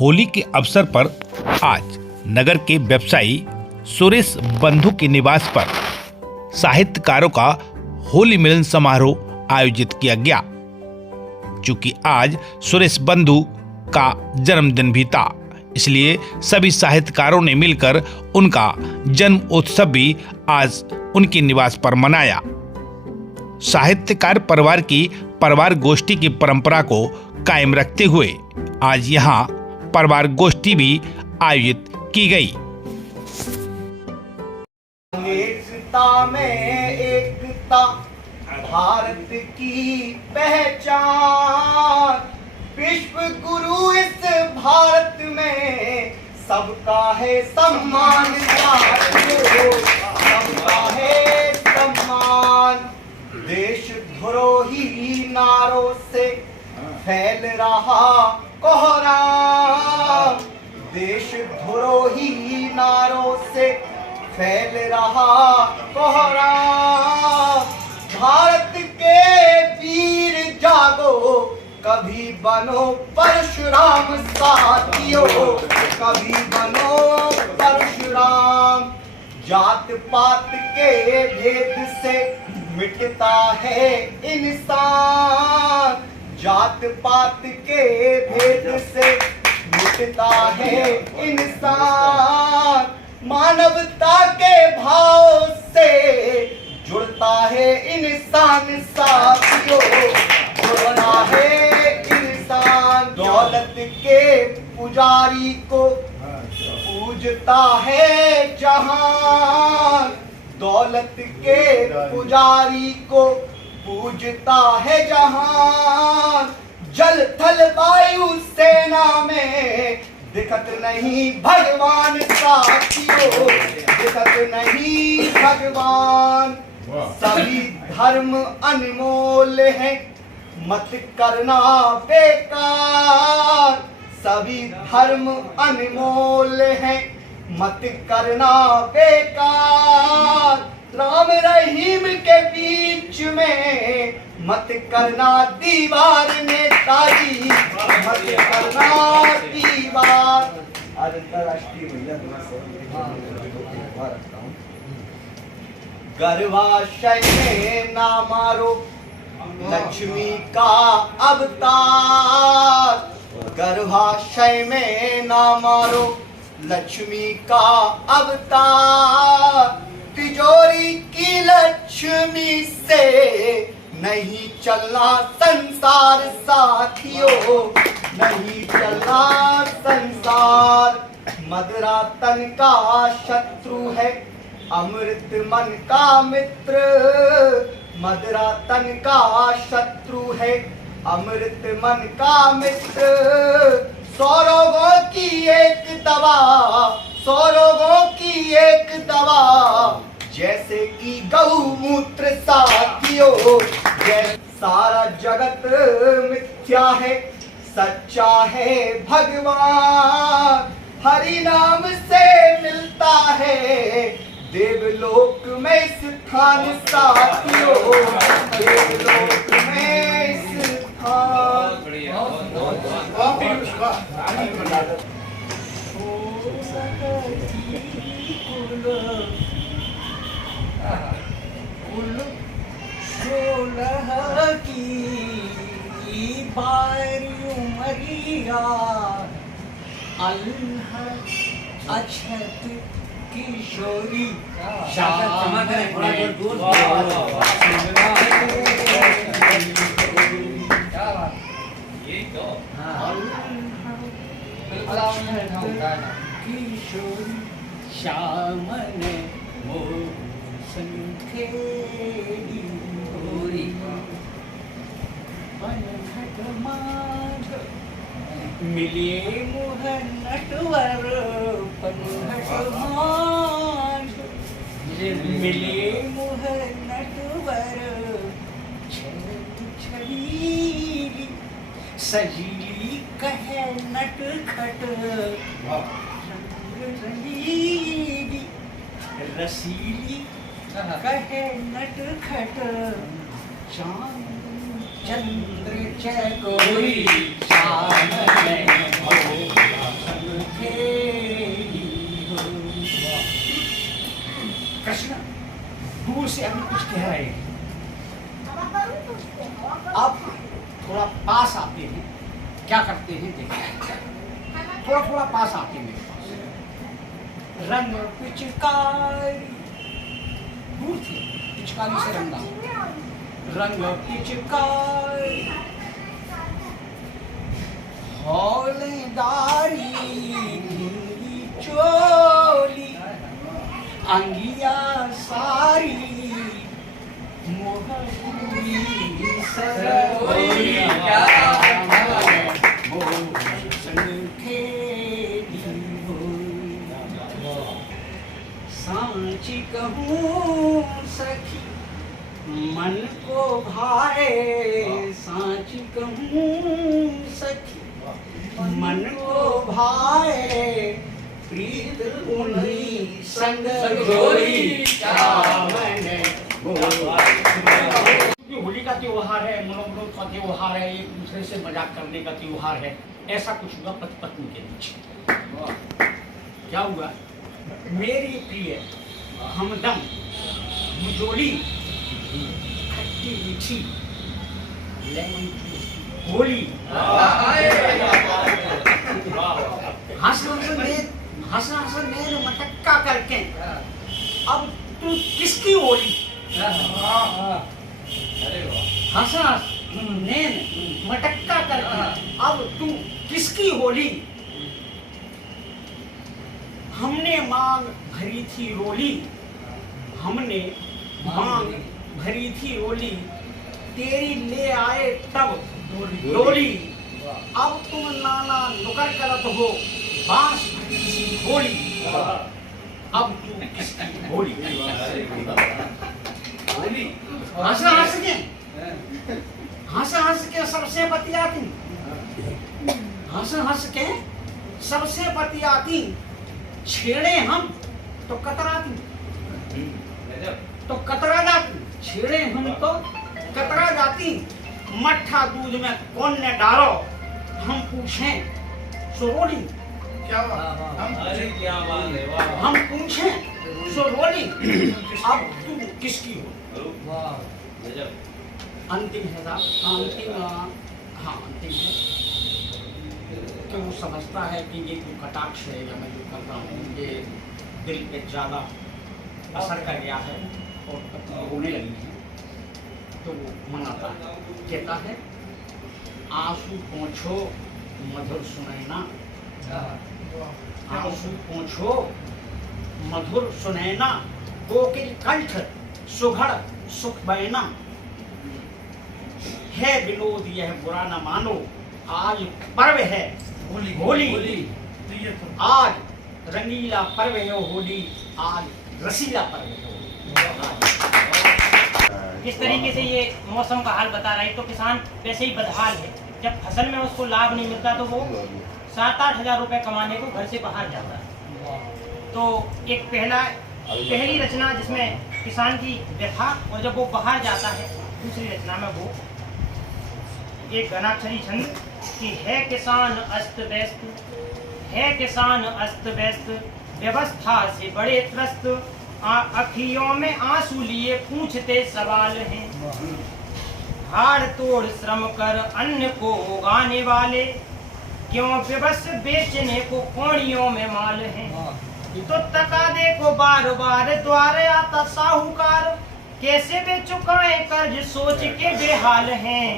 होली के अवसर पर आज नगर के व्यवसायी सुरेश बंधु के निवास पर साहित्यकारों का होली मिलन समारोह आयोजित किया गया। चूंकि आज सुरेश बंधु का जन्मदिन भी था, इसलिए सभी साहित्यकारों ने मिलकर उनका जन्म उत्सव भी आज उनके निवास पर मनाया। साहित्यकार परिवार की परिवार गोष्ठी की परंपरा को कायम रखते हुए आज यहाँ परिवार गोष्ठी भी आयोजित की गई। एकता में एकता भारत की पहचान, विश्व गुरु इस भारत में सबका है सम्मान, सबका है सम्मान। देश धरोही नारों से फैल रहा कोहराम, देश धरोही नारों से फैल रहा कोहराम। भारत के वीर जागो, कभी बनो परशुराम साथियों, कभी बनो परशुराम। जात पात के भेद से मिटता है इंसान, जात पात के भेद से मिटता है इंसान। मानवता के भाव से जुड़ता है इंसान साथियों, जुड़ता है इंसान। दौलत के पुजारी को पूजता है जहान, दौलत के पुजारी को पूजता है जहान। जल थल वायु सेना में दिखत नहीं भगवान साथियों, दिखत नहीं भगवान। सभी धर्म अनमोल है, मत करना बेकार, सभी धर्म अनमोल है, मत करना बेकार। राम रहीम के बीच में मत करना दीवार नेताजी, मत करना दीवार। अंतरराष्ट्रीय महिला दिवस गर्भाशय में ना मारो लक्ष्मी का अवतार, गर्भाशय में ना मारो लक्ष्मी का अवतार। तिजोरी की लक्ष्मी से नहीं चलना संसार साथियों, नहीं चलना संसार। मदरा तन का शत्रु है, अमृत मन का मित्र, मदरा तन का शत्रु है, अमृत मन का मित्र। 100 रोगों की एक दवा, 100 रोगों की एक दवा, जैसे कि गौमूत्र साथियों। सारा जगत मिथ्या है, सच्चा है भगवान। हरि नाम से मिलता है देवलोक में स्थान साथियों, देवलोक में स्थान। कुल 16 की बारी उमरिया, अल्लाह अछत किशोरी किशोरी श्याम ने संखेड़ी गोरी बनघट माघ मिलिए मुह नटवर। बनघट माघ मिलिए मुह नटवर, छड़ी सजीली कहे नटखट। रंगीली रसीली कहे नटखट, चांद चंद्र चकोरी शाम में हैं, देखिए थोड़ा थोड़ा पास आते हैं मेरे पास। रंग पिचकारी, दूर थे, पिचकारी से रंगा, रंग पिचकारी हौलेदारी ढींगी चोली अंगिया सारी मोहरी सरोई सांची कहूँ सखी मन को भाए, सांची कहूँ सखी मन को भाए, प्रीत उन्हीं संग जोड़ी चावन होली का त्योहार है, मनोरंजन का त्योहार है, एक दूसरे से मजाक करने का त्योहार है। ऐसा कुछ हुआ पति पत्नी के बीच। क्या हुआ? मेरी प्रिय हमदम मुजोली खट्टी मीठी लेमन होली हंस नैन मटक्का करके, अब तू किसकी होली? हंस नैन मटक्का करके, अब तू किसकी होली? हमने मांग भरी थी रोली, हमने मांग भरी थी रोली, तेरी ले आए तब डोली, अब तुम नाना नुकर करत हो बांस भरी सी होली, अब तू किसकी होली? हंस के सबसे बतियाती, हंस के सबसे बतियाती, छेड़े हम तो कतराती, तो कतरा जाती, छेड़े हम तो कतरा जाती, मट्ठा दूध में कौन ने डालो, हम पूछें सोरोली, हम पूछें सोरोली, अब तू किसकी हो? अंतिम है साहब, अंतिम, हाँ अंतिम है कि वो समझता है कि ये जो कटाक्ष है या मैं जो कर रहा हूँ ये दिल पे ज़्यादा असर कर गया है और रोने लगी है, तो वो मनाता है, कहता है आंसू पोंछो मधुर सुनैना, आंसू पोंछो मधुर सुनैना, कोकिल कंठ सुघड़ सुख बैना, है विनोद यह बुरा न मानो, आज पर्व है होली, आज रंगीला पर्व है होली, आज रसीला पर्व है। इस तरीके से ये मौसम का हाल बता रहा है। तो किसान वैसे ही बदहाल है, जब फसल में उसको लाभ नहीं मिलता तो वो 7-8 हज़ार रुपए कमाने को घर से बाहर जाता है। तो एक पहली रचना जिसमें किसान की व्यथा, और जब वो बाहर जाता है दूसरी रचना में वो एक घनाक्षरी छंद कि है किसान अस्त व्यस्त, है किसान अस्त व्यस्त, व्यवस्था से बड़े त्रस्त, अखियों में आंसू लिए पूछते सवाल हैं, हाड़ तोड़ श्रम कर अन्न को उगाने वाले, क्यों विवश बेचने को कोड़ियों में माल हैं, तो तकादे को बार बार द्वार आता साहूकार, कैसे वे चुकाए कर्ज सोच के बेहाल हैं,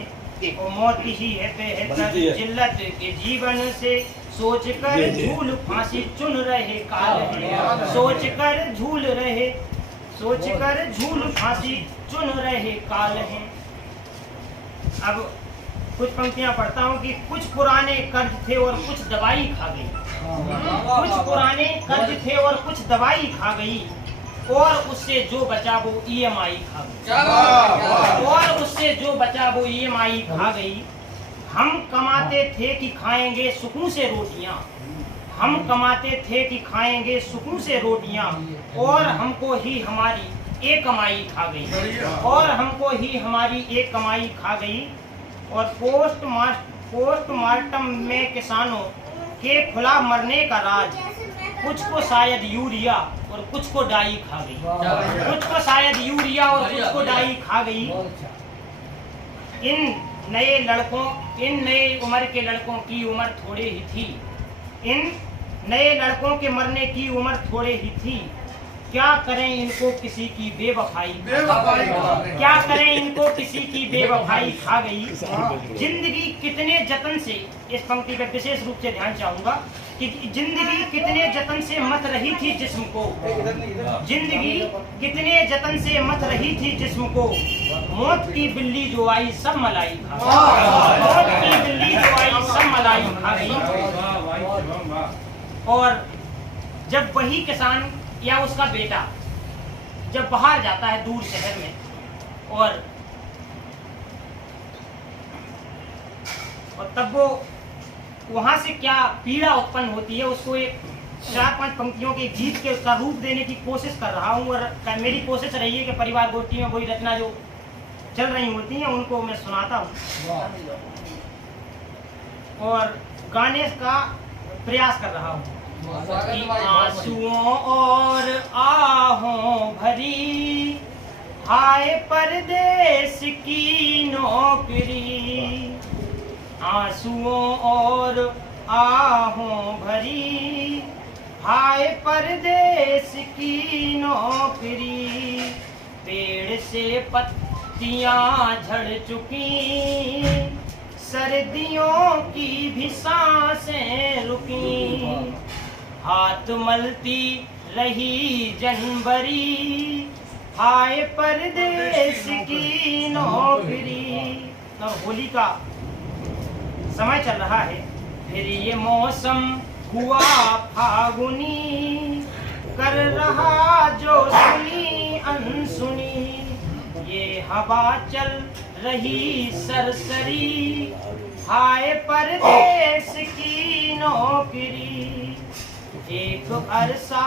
वो मौत ही है बेहतर जिल्लत के जीवन से, सोच कर झूल फांसी चुन रहे काल है, सोच कर झूल फांसी चुन रहे काल है। अब कुछ पंक्तियां पढ़ता हूँ कि कुछ पुराने कर्ज थे और कुछ दवाई खा गई, कुछ पुराने कर्ज थे और कुछ दवाई खा गई, और उससे जो बचा वो EMI खा गई, और उससे जो बचा वो EMI खा गई। हम कमाते थे कि खाएंगे सुकून से रोटियां, हम कमाते थे कि खाएंगे सुकून से रोटियां, और हमको ही हमारी एक कमाई खा गई, और हमको ही हमारी एक कमाई खा गई। और पोस्टमार्टम में किसानों के खुला मरने का राज, कुछ को शायद यूरिया और कुछ को डाई खा गई, कुछ को शायद यूरिया और कुछ को डाई खा गई। इन इन नए उम्र के लड़कों की उम्र थोड़े ही थी। इन नए लड़कों के मरने की उम्र थोड़े ही थी। क्या करें इनको किसी की बेवफाई, क्या करें इनको किसी की बेवफाई खा गई। जिंदगी कितने जतन से, इस पंक्ति पे विशेष रूप से ध्यान चाहूंगा कि जिंदगी कितने जतन से मत रही थी जिस्म को, जिंदगी कितने जतन से मत रही थी जिस्म को। मौत की बिल्ली जो आई सब मलाई खा गई, मौत की बिल्ली जो आई सब मलाई खा गई। और जब वही किसान या उसका बेटा जब बाहर जाता है दूर शहर में और तब वो वहां से क्या पीड़ा उत्पन्न होती है, उसको एक 4-5 पंक्तियों के गीत के का रूप देने की कोशिश कर रहा हूँ। और मेरी कोशिश रही है कि परिवार गोष्ठी में वही रचना जो चल रही होती हैं उनको मैं सुनाता हूँ और गाने का प्रयास कर रहा हूँ। आंसुओं और आहों भरी हाय परदेश की नौकरी, आंसुओं और आहों भरी हाय परदेश की नौकरी। पेड़ से पत्तियां झड़ चुकी, सर्दियों की भी सांसें रुकी, हाथ मलती रही जनवरी हाय परदेश की नौकरी। और होली का समय चल रहा है, फिर ये मौसम हुआ फागुनी, कर रहा जो सुनी अनसुनी, ये हवा चल रही सरसरी हाय परदेश की नौकरी। एक अरसा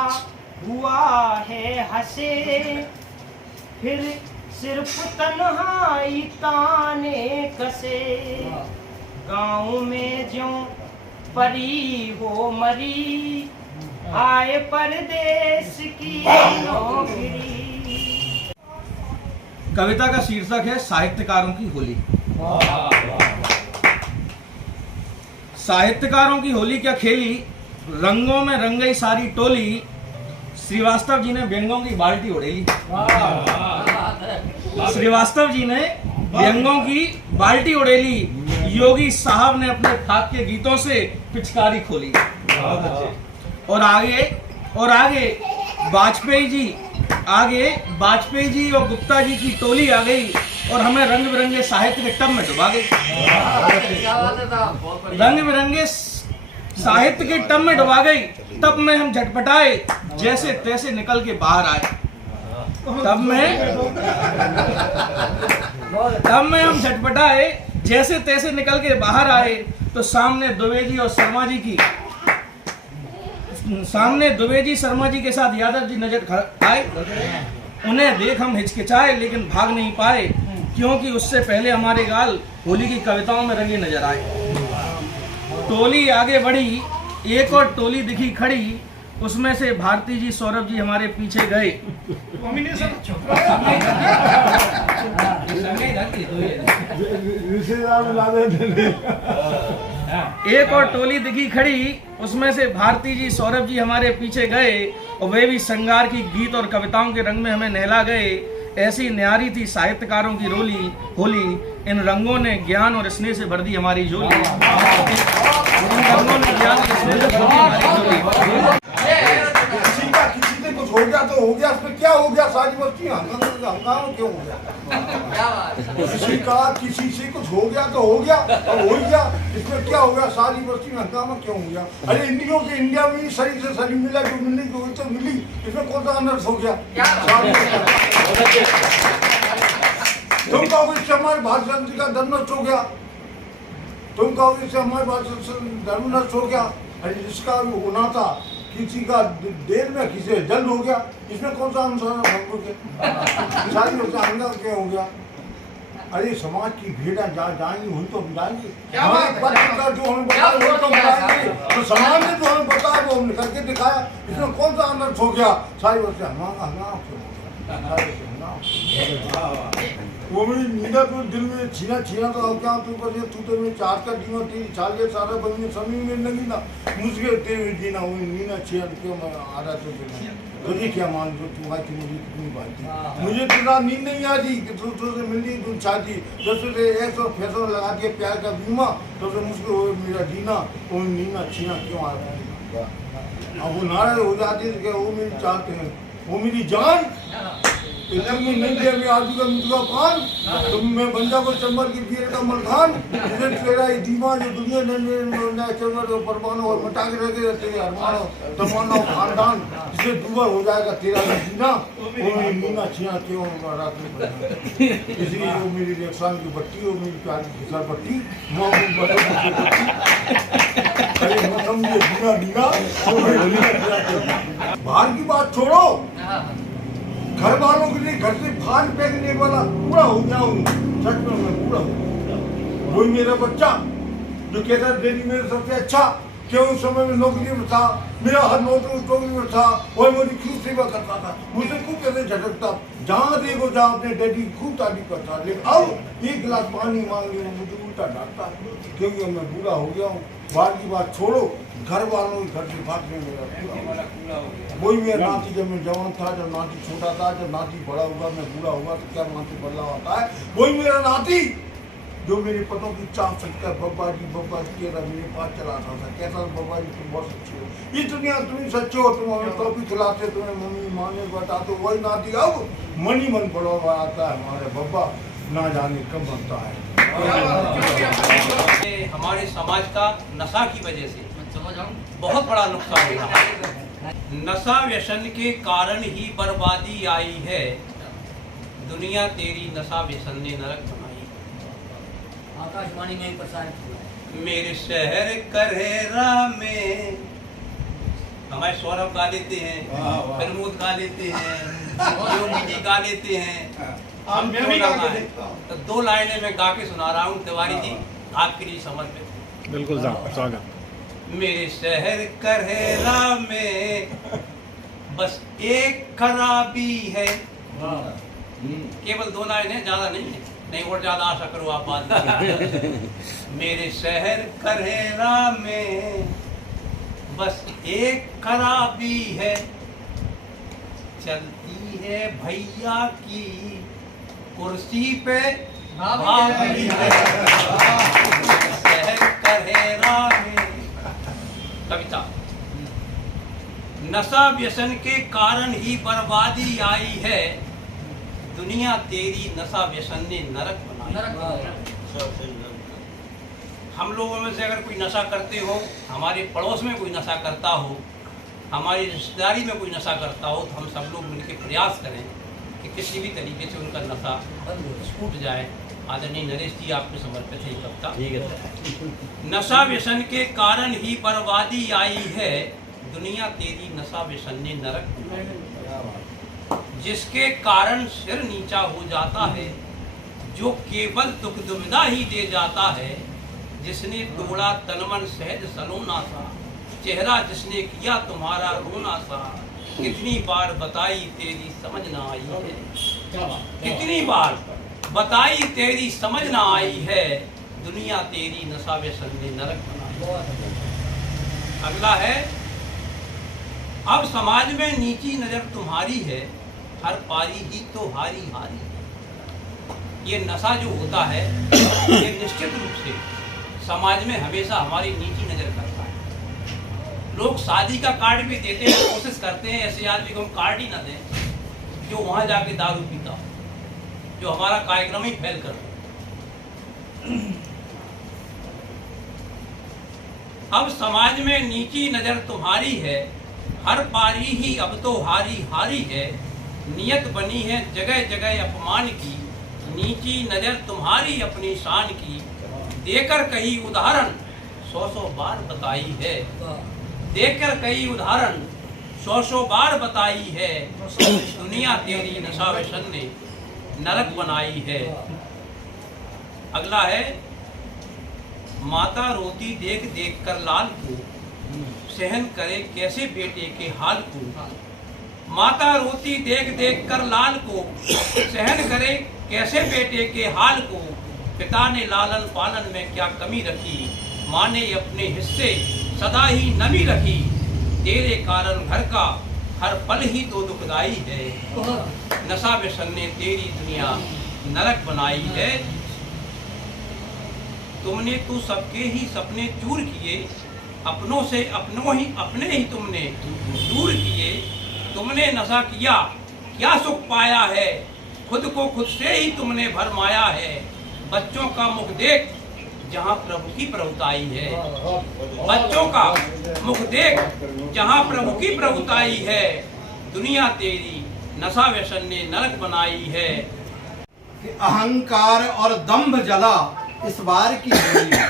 हुआ है हंसे, फिर सिर्फ तन्हाई ताने कसे, गाँव में ज्यों परी हो मरी हाय परदेश की नौकरी। कविता का शीर्षक है साहित्यकारों की होली। साहित्यकारों की होली क्या खेली, रंगों में रंग गई सारी टोली, श्रीवास्तव जी ने व्यंगों की बाल्टी उड़ेली। श्रीवास्तव जी ने व्यंगों की बाल्टी उड़ेली, योगी साहब ने अपने फाक के गीतों से पिचकारी खोली। और आगे वाजपेयी जी और गुप्ता जी की टोली आ गई और हमें रंग बिरंगे साहित्य के टब में डुबा गई। रंग बिरंगे साहित्य के टब में डुबा गई, तब में हम झटपटाए जैसे तैसे निकल के बाहर आए। तब में हम झटपटाए जैसे तैसे निकल के बाहर आए, तो सामने द्विवेदी और शर्मा जी के साथ यादव जी नजर आए। उन्हें देख हम हिचकिचाए लेकिन भाग नहीं पाए, क्योंकि उससे पहले हमारे गाल होली की कविताओं में रंगे नजर आए। टोली आगे बढ़ी, एक और टोली दिखी खड़ी, उसमें से भारती जी सौरभ जी हमारे पीछे गए। एक और टोली दिखी खड़ी, उसमें से भारती जी सौरभ जी हमारे पीछे गए, और वे भी श्रृंगार की गीत और कविताओं के रंग में हमें नहला गए। ऐसी न्यारी थी साहित्यकारों की होली, इन रंगों ने ज्ञान और स्नेह से भर दी हमारी झोली। इन रंगों ने ज्ञान और स्नेह से भर दी हमारी झोली। किसी से कुछ हो गया तो हो गया, इसमें क्या हो गया, सारी बस्ती हंगामा क्यों हो गया? किसी से कुछ हो गया तो हो गया, अब हो गया, इसमें क्या हो गया, सारी बस्ती में हंगामा क्यों हो गया? अरे इंडिया में शरीर से शरीर मिला, जो मिलने की हुई तो मिली, इसमें कौन सा अनर्थ हो गया? तुम कहोगे इससे हमारे भारत का धर्म नष्ट हो गया, तुम कहोगे इससे हमारे भारत धर्म नष्ट हो गया। अरे जिसका होना था किसी का देर में, किसी जल्द हो गया, इसमें कौन सा अनुसार हो गया? सारी हंगामा क्यों हो गया? अरे समाज की भीड़ जाएंगी, हुई तो हम जाएंगे, हमारे पत्रकार जो हमें बताया वो तो बताएंगे, तो समाज ने जो हमें बताया वो हमने करके दिखाया, इसमें कौन सा अनर्थ हो गया? सारी वजह हंगामा क्यों हो गया? वो मेरी नींदा तो दिल में छीना तो अब क्या तू कर तू तो मैं चार का जीवा तेरी चाल के सारा बंदी समी में लगी ना मुझे तेरे जीना वो नीना छीना क्यों मैं आधा तो तुझे क्या मान जो तू आज मुझे कितनी बात थी मुझे तो रात नींद नहीं आती कि तू से मिलनी तू चाहती जैसे से 100 फैसला लगा के प्यार का बीमा तो मुझको मेरा जीना वो नीना छीना क्यों आ रहा है अब वो नाराज हो जाती है कि वो मेरी चाहते हैं वो मेरी जान इतनी नहीं दे मैं आदमी का मुझका पान तुम मैं बंदा को चंबर की पीर का मलखान इधर तेरा ये दीवान जो दुनिया ने चंबर को परवानो और मटा के रखे तेरे अरमानो तमन्ना खानदान जिसे दूर हो जाएगा तेरा जीना वो मेरी नीना छीना क्यों रात में इसलिए वो मेरी रेखसान की बट्टी वो मेरी प्यार की घिसर बट्टी माँ अरे मौसम ये जीना जीना बाहर की बात छोड़ो घर वालों के लिए घर से फान फेंकने वाला पूरा हो जाऊं सच में मैं पूरा हूँ वही मेरा बच्चा जो कहता डेली मेरे सबसे अच्छा क्यों उस समय में नौकरी में था मेरा हर नौकरी में था वही मेरी खूब सेवा करता था मुझसे खूब कैसे झटकता जहाँ देखो जहाँ अपने डैडी की खूब तारीफ करता लेकिन अब एक गिलास पानी मांगने में मुझे उल्टा डांटता क्योंकि मैं बूढ़ा हो गया हूँ बाहर की बात छोड़ो घर वालों के घर से भागने मेरा वही मेरा नाती जब मैं जवान था जब नाती छोटा था जब नाती बड़ा हुआ मैं बूढ़ा हुआ तो क्या नाती बदलाव आता है वही मेरा नाती जो मेरे पतों की चाप सकता है बब्बा जी कहता मेरे पास चला आता था कहता बब्बा जी तुम बहुत सच्चे हो इस दुनिया तुम सच्चे हो तुम हमें कॉफी खिलाते तुम्हें मम्मी माँ ने बताते वही नाती अब मनी मन पड़ा हुआ आता है हमारे बब्बा ना जाने कब बनता है हमारे समाज का नशा की वजह से बहुत बड़ा नुकसान हो रहा है नशा व्यसन के कारण ही बर्बादी आई है दुनिया तेरी नशा व्यसन ने नरक बनाई आकाशवाणी में प्रसारित हुआ मेरे शहर करेरा में हमारे सौरभ गा लेते हैं प्रमोद गा लेते हैं योगी जी गा लेते हैं हम क्यों ना गाएं? तो 2 लाइनें मैं गा के सुना रहा हूँ तिवारी जी आपके लिए समर्पित बिल्कुल स्वागत मेरे शहर करेरा में बस एक खराबी है केवल 2 लाइन है ज्यादा नहीं है नहीं और ज्यादा आशा करो आप बात मेरे शहर करेरा में बस एक खराबी है चलती है भैया की कुर्सी पे भाभी है शहर करेरा में कविता नशा व्यसन के कारण ही बर्बादी आई है दुनिया तेरी नशा व्यसन ने नरक बनाई हम लोगों में से अगर कोई नशा करते हो हमारे पड़ोस में कोई नशा करता हो हमारी रिश्तेदारी में कोई नशा करता हो तो हम सब लोग मिलकर प्रयास करें कि किसी भी तरीके से उनका नशा छूट जाए आदरणीय नरेश जी आपको समर्पित है कविता ठीक है नशा व्यसन के कारण ही बर्बादी आई है दुनिया तेरी नशा व्यसन ने नरक बनाई जिसके कारण सिर नीचा हो जाता है जो केवल दुख दुविधा ही दे जाता है जिसने तोड़ा तनमन सहज सलोना सा चेहरा जिसने किया तुम्हारा रोना सा कितनी बार बताई तेरी समझ ना आई है कितनी बार बताई तेरी समझ ना आई है दुनिया तेरी नशा व्यसन ने नरक बनाई अगला है अब समाज में नीची नजर तुम्हारी है हर पारी ही तो हारी हारी ये नशा जो होता है ये निश्चित रूप से समाज में हमेशा हमारी नीची नजर करता है लोग शादी का कार्ड भी देते हैं कोशिश करते हैं ऐसे आदमी को हम कार्ड ही ना दें जो वहां जाके दारू पीता हो जो हमारा कार्यक्रम ही फेल कर अब समाज में नीची नजर तुम्हारी है हर पारी ही अब तो हारी हारी है नियत बनी है जगह जगह अपमान की नीची नजर तुम्हारी अपनी शान की देकर कई उदाहरण 100 बार बताई है देकर कई उदाहरण 100 बार बताई है दुनिया तेरी नशा व्यसन ने नरक बनाई है अगला है माता रोती देख देख कर लाल को सहन करे कैसे बेटे के हाल को माता रोती देख देख कर लाल को, सहन करे कैसे बेटे के हाल को। पिता ने लालन पालन में क्या कमी रखी, माँ ने अपने हिस्से सदा ही नमी रखी। तेरे कारण घर का हर पल ही तो दुखदाई है, नशा व्यसन ने तेरी दुनिया नरक बनाई है। तुमने तो सबके ही सपने चूर किए, अपनों से अपने ही तुमने दूर किए। तुमने नशा किया क्या सुख पाया है, खुद को खुद से ही तुमने भरमाया है। बच्चों का मुख देख जहाँ प्रभु की प्रभुताई है, बच्चों का मुख देख जहाँ प्रभु की प्रभुताई है। दुनिया तेरी नशा व्यसन ने नरक बनाई है। कि अहंकार और दंभ जला इस बार की होली में,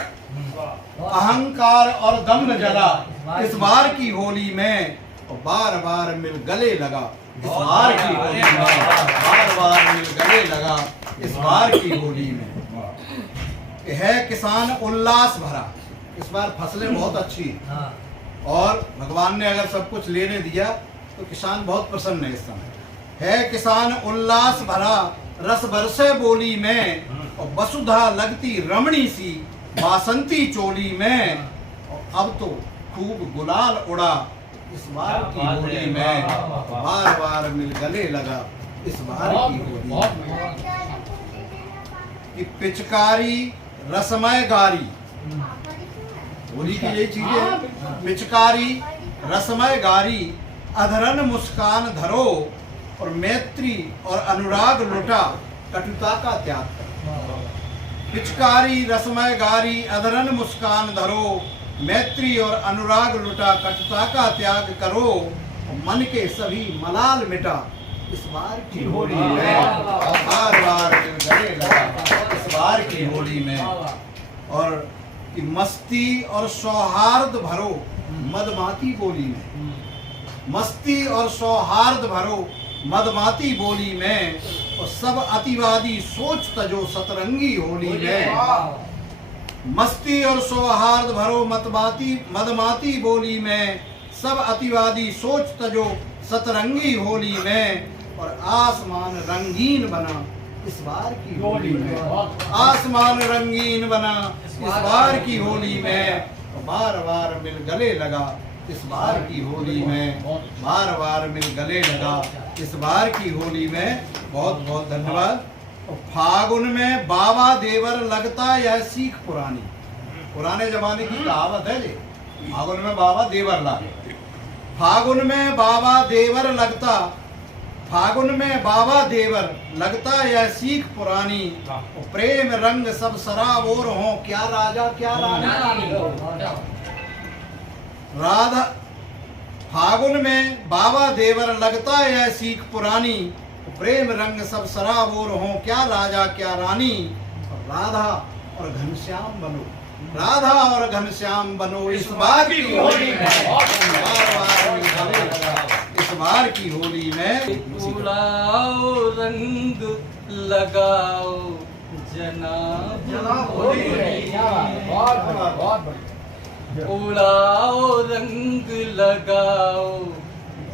अहंकार और दंभ जला इस बार की होली में, और बार बार मिल गले लगा इस बार की होली में, बार बार मिल गले लगा इस बार की होली में। है किसान उल्लास भरा, इस बार फसलें बहुत अच्छी हैं और भगवान ने अगर सब कुछ लेने दिया तो किसान बहुत प्रसन्न है इस समय। है किसान उल्लास भरा रस बरसे बोली में, और वसुधा लगती रमणी सी बासंती चोली में। और अब तो खूब गुलाल उड़ा इस बार की होली में, बार बार मिल गले लगा इस बार की होली में। कि पिचकारी रसमय गारी, होली की यही चीजें, पिचकारी रसमय गारी, अधरन मुस्कान धरो, और मैत्री और अनुराग लुटा कटुता का त्याग करो। पिचकारी रसमय गारी, अधरन मुस्कान धरो, मैत्री और अनुराग लुटा कटुता का त्याग करो। और मन के सभी मलाल मिटा इस बार की होली में, बार बार गले लगा इस बार की होली में। और कि मस्ती और सौहार्द भरो मदमाती बोली में, मस्ती और सौहार्द भरो मदमाती बोली में। और सब अतिवादी सोच तजो सतरंगी होली में। मस्ती और सौहार्द भरो मदमाती बोली में, सब अतिवादी सोच तजो सतरंगी होली में। और आसमान रंगीन बना इस बार की होली में, आसमान रंगीन बना इस बार की होली में। और बार बार मिल गले लगा इस बार की होली में, बार बार मिल गले लगा इस बार की होली में। बहुत बहुत धन्यवाद। और फागुन में बाबा देवर लगता यह सीख पुरानी, पुराने जमाने की कहावत है ये। फागुन में बाबा देवर लागे, फागुन में बाबा देवर लगता, फागुन में बाबा देवर लगता यह सीख पुरानी। और प्रेम रंग सब शराब और हो, क्या राजा क्या रानी। राधा फागुन में बाबा देवर लगता यह सीख पुरानी, प्रेम रंग सब शराब और हो, क्या राजा क्या रानी। और राधा और घनश्याम बनो, राधा और घनश्याम बनो इस बार की होली में, बार बार मिल गले लगा इस बार की होली में। उड़ाओ रंग लगाओ जनाब होली उड़ाओ रंग लगाओ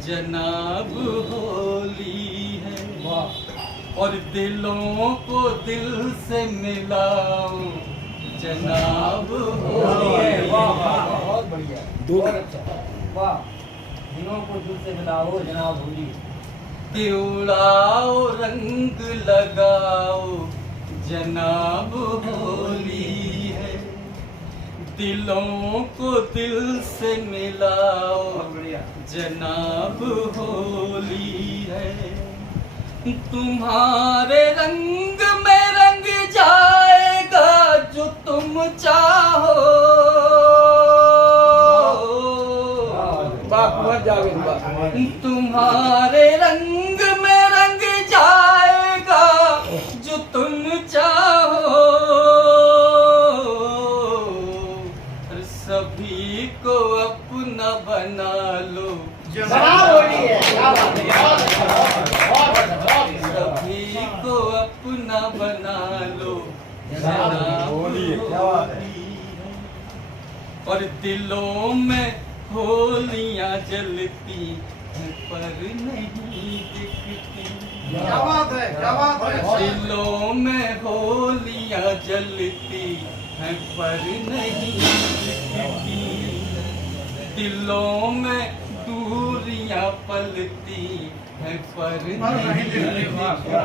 जनाब होली है। और दिलों को दिल से मिलाओ जनाब होली है। बहुत बढ़िया, वाह, दिलों को दिल से मिलाओ जनाब होली। उड़ाओ रंग लगाओ जनाब होली है। दिलों को दिल से मिलाओ जनाब होली है। तुम्हारे रंग में रंग जाएगा जो तुम चाहो। तुम्हारे रंग में रंग जाएगा जो तुम चाहो। सभी को अपना बना लो सभी को अपना बना लो होली और दिलों में होलियां जलती पर नहीं दिखती। क्या बात है, क्या बात है। दिलों में होलियां जलती हैं पर नहीं दिखती। दिलों में दूरियां पलती हैं पर नहीं दिखती।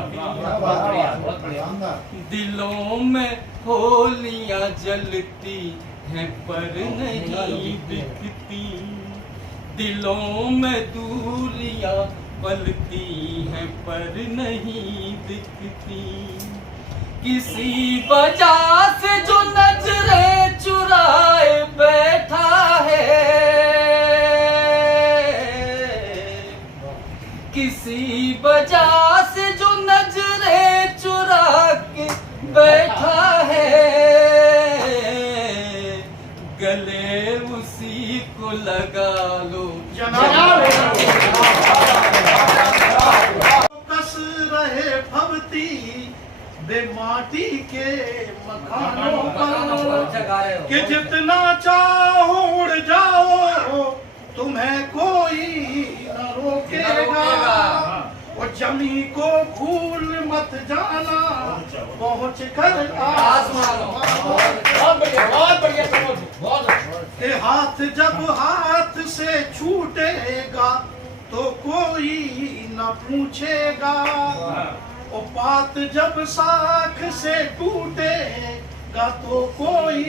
दिलों में होलियां जलती हैं पर नहीं दिखती। दिलों में दूरियां पलती हैं पर नहीं दिखती। किसी वजह से जो नजरें चुराए बैठा है, किसी वजह से जो नजरें चुरा के बैठा है, गले उसी को लगा लो। कस रहे भवती बेमाटी के मकानों पर कि जितना चाहो उड़ जाओ तुम्हें कोई न रोकेगा। और जमी को भूल मत जाना पहुंच कर आसमान। के हाथ जब हाथ से छूटेगा तो कोई न पूछेगा। और बात जब साख से टूटेगा तो कोई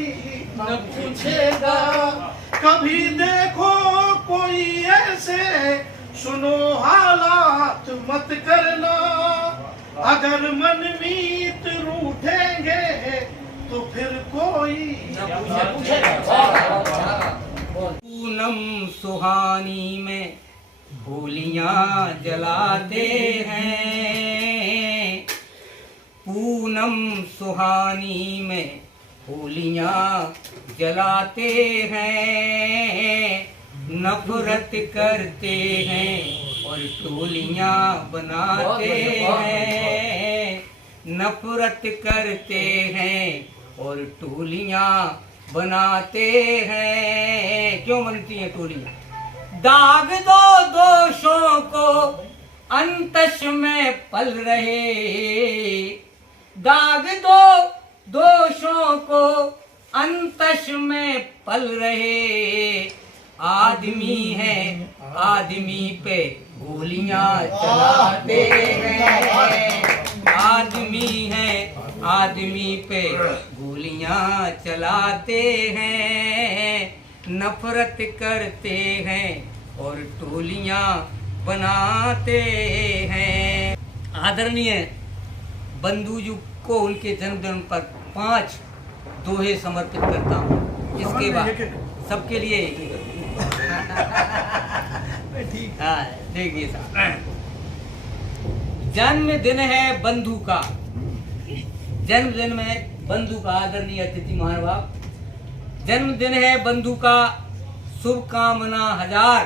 न पूछेगा। कभी देखो कोई ऐसे सुनो हालात मत करना। अगर मनमीत रूठेंगे तो फिर कोई न पूछेगा। पूनम सुहानी में होलियां जलाते हैं। पूनम सुहानी में होलियां जलाते हैं। नफरत करते हैं और टोलियां बनाते हैं। नफरत करते हैं और टोलियां बनाते हैं। क्यों बनती हैं टोलियां? दाग दो दोषों को अंतश में पल रहे। दाग दो दोषों को अंतश में पल रहे। आदमी है आदमी पे गोलियां चलाते हैं। आदमी है आदमी पे गोलियां चलाते हैं। नफरत करते हैं और टोलियां बनाते हैं। आदरणीय बंधु जी को उनके जन्मदिन पर 5 दोहे समर्पित करता हूँ। इसके बाद सबके लिए हाँ देखिए साहब, जन्मदिन है बंधु का। जन्मदिन में बंधु का आदरणीय अतिथि महानुभाव, जन्मदिन है बंधु का, शुभकामना हजार।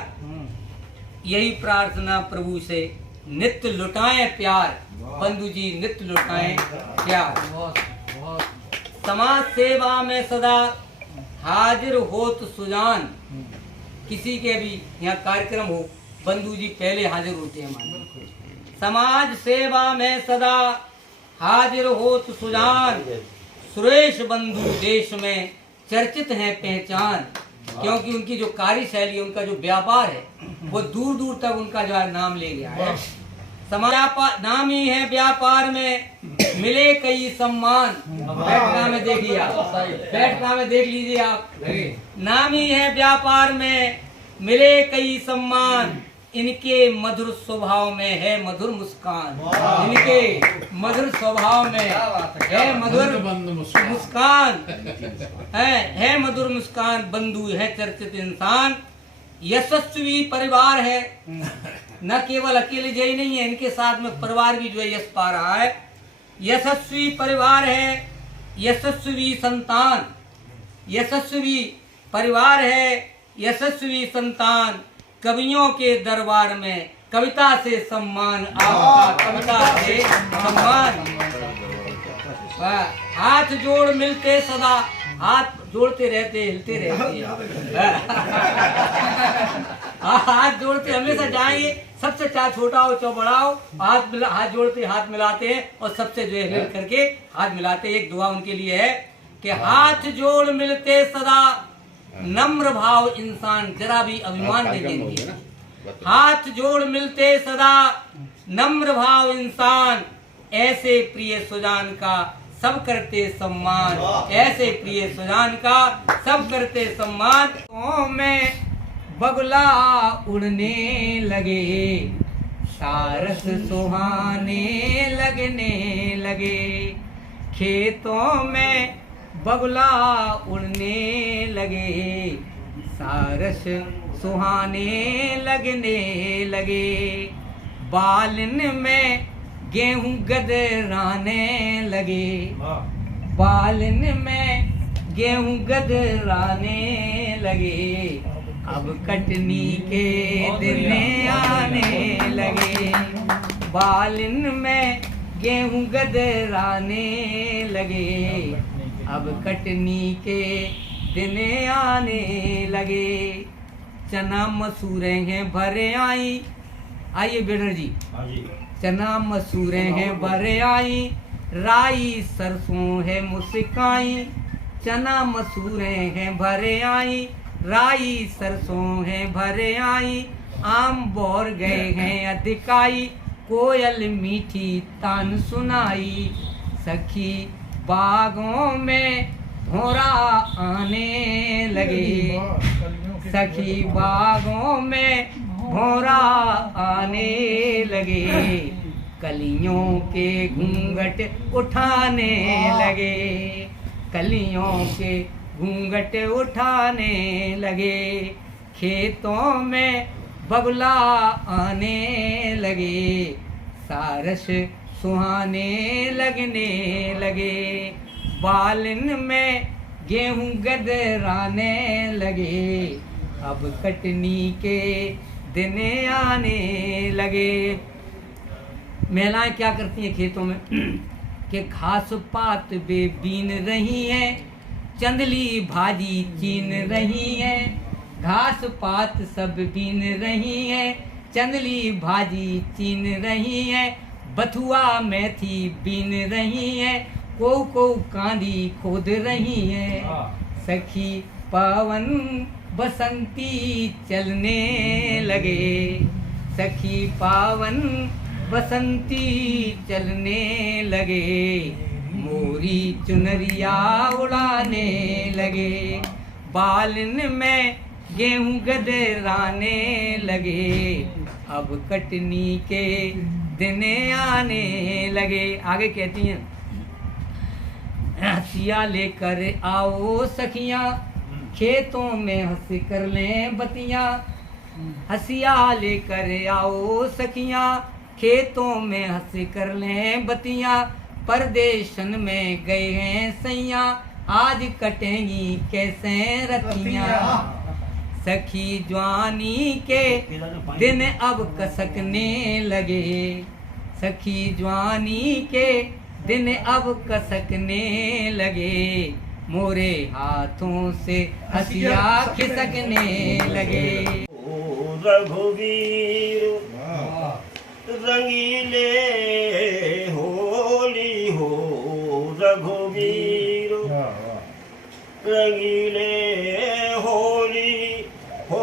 यही प्रार्थना प्रभु से नित्य लुटाएं प्यार। बंधु जी नित्य लुटाएं प्यार। समाज सेवा में सदा हाजिर हो तो सुजान। किसी के भी यहाँ कार्यक्रम हो, बंधु जी पहले हाजिर होते हैं हमारे। समाज सेवा में सदा हाजिर हो तो सुजान। सुरेश बंधु देश में चर्चित है पहचान। क्योंकि उनकी जो कार्यशैली, उनका जो व्यापार है, वो दूर दूर तक उनका जो है नाम ले गया है। नाम ही है व्यापार में मिले कई सम्मान। बैठना में देखिए आप, बैठना में देख लीजिए आप। नाम ही है व्यापार में मिले कई सम्मान। इनके मधुर स्वभाव में है मधुर मुस्कान। इनके मधुर स्वभाव में है मधुर मुस्कान। है मधुर मुस्कान। बंधु है चर्चित इंसान। यशस्वी परिवार है। न केवल अकेले जय नहीं है, इनके साथ में परिवार भी जो है यश पा रहा है। यशस्वी परिवार है, यशस्वी संतान। यशस्वी परिवार है, यशस्वी संतान। कवियों के दरबार में कविता से सम्मान। आपका कविता से सम्मान। हाथ जोड़ मिलते सदा, हाथ जोड़ते रहते, हिलते रहते। हाथ जोड़ते हमेशा जाएंगे, सबसे चाहे छोटा हो चाहे बड़ा हो, हाथ जोड़ते हाथ मिलाते हैं और सबसे जो है मिल करके हाथ मिलाते हैं। एक दुआ उनके लिए है कि हाथ जोड़ मिलते सदा नम्र भाव इंसान, जरा भी अभिमान नहीं देंगे। हाथ जोड़ मिलते सदा नम्र भाव इंसान, ऐसे प्रिय सुजान का सब करते सम्मान, ऐसे प्रिय सुजान का सब करते सम्मान। तो में बगुला उड़ने लगे, सारस सुहाने लगने लगे। खेतों में बगुला उड़ने लगे, सारस सुहाने लगने लगे। बालन में गेहूं गदराने लगे, बालन में गेहूं गदराने लगे। अब कटनी के दिन आने लगे, बालन में गेहूं गदराने लगे। अब कटनी के दिन आने लगे। चना मसूरे हैं भरे आई, आइए बेटर जी। चना मसूरे हैं भरे आई, राई सरसों है मुस्काई। चना मसूरे हैं भरे आई, राई सरसों है भरे आई। आम बोर गए हैं अधिकाई, कोयल मीठी तान सुनाई। सखी बागों में भौरा आने लगे, सखी बागों में भौरा आने लगे। कलियों के घूंघट उठाने लगे, कलियों के घूंघट उठाने लगे। खेतों में बगुला आने लगे, सारस सुहाने लगने लगे। बालन में गेहूं गदराने लगे, अब कटनी के दिन आने लगे। महिलाएं क्या करती हैं खेतों में कि घास पात बे बीन रही हैं, चंदली भाजी चीन रही हैं। घास पात सब बीन रही हैं, चंदली भाजी चीन रही हैं। बथुआ मेथी बीन रही हैं, को कांदी खोद रही हैं। सखी पवन बसंती चलने लगे, सखी पावन बसंती चलने लगे। मोरी चुनरिया उड़ाने लगे, बालन में गेहूं गदराने लगे। अब कटनी के दिन आने लगे। आगे कहती हैं, हसिया लेकर आओ सखियां, खेतों में हंस कर लें बतियां। हसिया लेकर आओ सखियां, खेतों में हंस कर लें बतियां। परदेशन में गए हैं सैया, आज कटेंगी कैसे रतियां। सखी जवानी के दिन अब कसकने लगे, सखी जवानी के दिन अब कसकने लगे। मोरे हाथों से हसिया खिसकने लगे। रघुवीर रंगीले होली हो, रघुवीर रंगीले होली हो,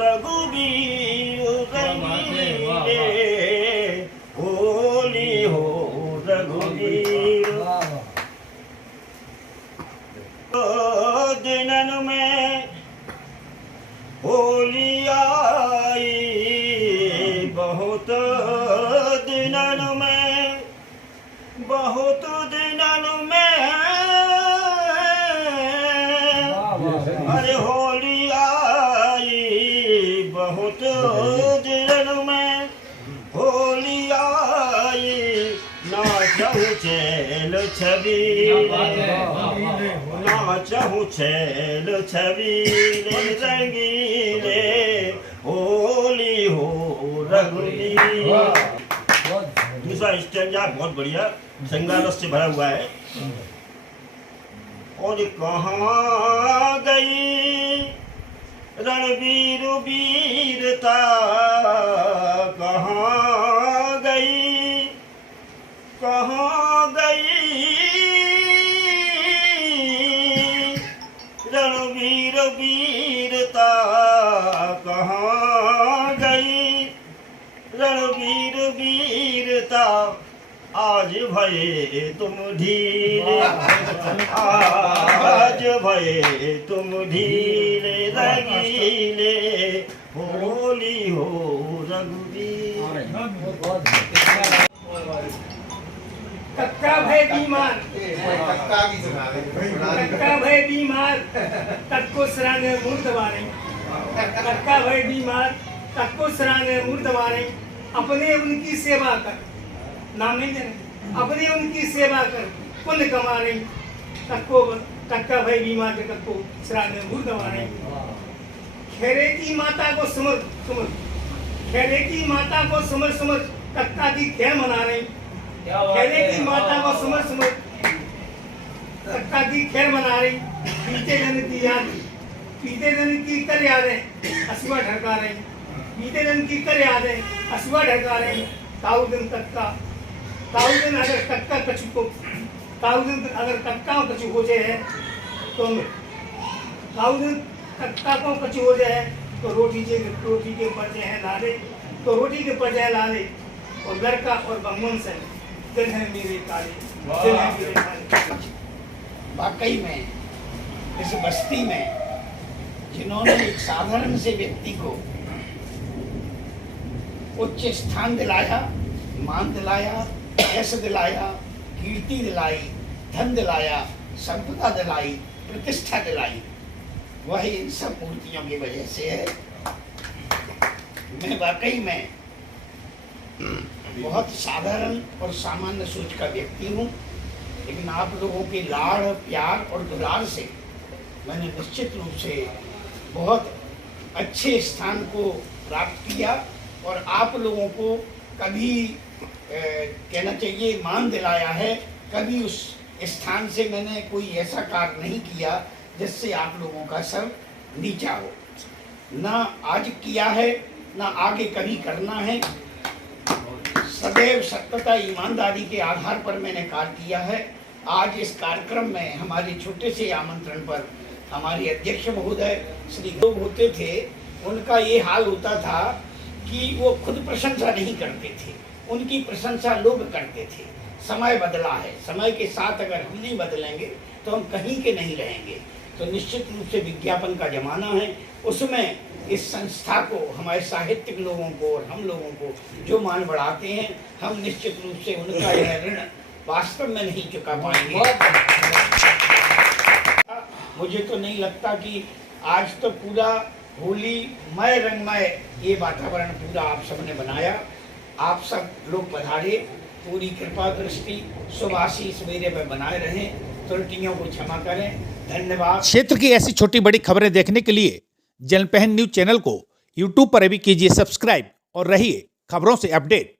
रघुवीर रंगीले होली हो, रघुवीर। दिनन में होली आई, बहुत दिनन में, बहुत दिनन में। अरे होली आई बहुत दिनन में, होली आई। नाचहु चैल छबीले, नाचहु चैल छबीले, रंगीले होली हो, रघुवीर। दूसरा स्टैंजा बहुत बढ़िया श्रृंगार रस से भरा हुआ है। और कहाँ गई रणवीर वीरता कहाँ गई, कहाँ गई। रणवीर वीरता कहाँ गई, रणवीर वीरता आज भये तुम ढीले, आज भये तुम ढीले रंगीले, होली हो रघुवीर। कक्का भय बीमार, कक्का भय बीमार, तक्को सराने मुर्द वारे, कक्का भय बीमार, तक्को सराने मुर्द वारे। अपने उनकी सेवा कर, नाम नहीं देना, अपने उनकी सेवा कर पुण्य कमा रही। तक्को कक्का भय बीमार के तक्को सराने मुर्द वारे। खेरे की माता को सुमर सुमर, खेरे की माता को सुमर सुमर, कक्का की खेर मना रही। खेरे की माता को सुमर सुमर, कक्का की खेर मना रही। पीते दिन की याद, पीते दिन की कर यादें हसुआ ढका रही। बीते दिन की कर यादें हसुआ ढका रही। ताऊ दिन कक्का, ताऊ दिन अगर कक्का कछु को, ताऊ दिन अगर कक्का कछु हो जाए तो ताऊ दिन कक्का को कछु हो जाए तो रोटी के पर्चे हैं ला दे, तो रोटी के पर्चे ला दे। और लड़का और बंगन से दिल है मेरे काले, दिल है मेरे काले। वाकई में इस बस्ती में जिन्होंने एक साधारण से व्यक्ति को उच्च स्थान दिलाया, मान दिलाया, यश दिलाया, कीर्ति दिलाई, धन दिलाया, संपदा दिलाई, प्रतिष्ठा दिलाई, वह इन सब मूर्तियों की वजह से है। मैं वाकई में बहुत साधारण और सामान्य सोच का व्यक्ति हूँ, लेकिन आप लोगों के लाड़ प्यार और दुलार से मैंने निश्चित रूप से बहुत अच्छे स्थान को प्राप्त किया और आप लोगों को कभी कहना चाहिए मान दिलाया है। कभी उस स्थान से मैंने कोई ऐसा कार्य नहीं किया जिससे आप लोगों का सर नीचा हो, ना आज किया है ना आगे कभी करना है। सदैव सत्यता ईमानदारी के आधार पर मैंने कार्य किया है। आज इस कार्यक्रम में हमारे छोटे से आमंत्रण पर हमारे अध्यक्ष महोदय श्री लोग होते थे, उनका ये हाल होता था कि वो खुद प्रशंसा नहीं करते थे, उनकी प्रशंसा लोग करते थे। समय बदला है, समय के साथ अगर हम नहीं बदलेंगे तो हम कहीं के नहीं रहेंगे। तो निश्चित रूप से विज्ञापन का जमाना है, उसमें इस संस्था को, हमारे साहित्यिक लोगों को और हम लोगों को जो मान बढ़ाते हैं, हम निश्चित रूप से उनका यह ऋण वास्तव में नहीं चुका पाएंगे। मुझे तो नहीं लगता कि आज तो पूरा होलीमय रंगमय ये वातावरण पूरा आप सबने बनाया। आप सब लोग पधारे, पूरी कृपा दृष्टि सुभाषी मेरे में बनाए रहें, त्रुटियों को क्षमा करें। धन्यवाद। क्षेत्र की ऐसी छोटी बड़ी खबरें देखने के लिए जनपहन न्यूज चैनल को यूट्यूब पर अभी कीजिए सब्सक्राइब और रहिए खबरों से अपडेट।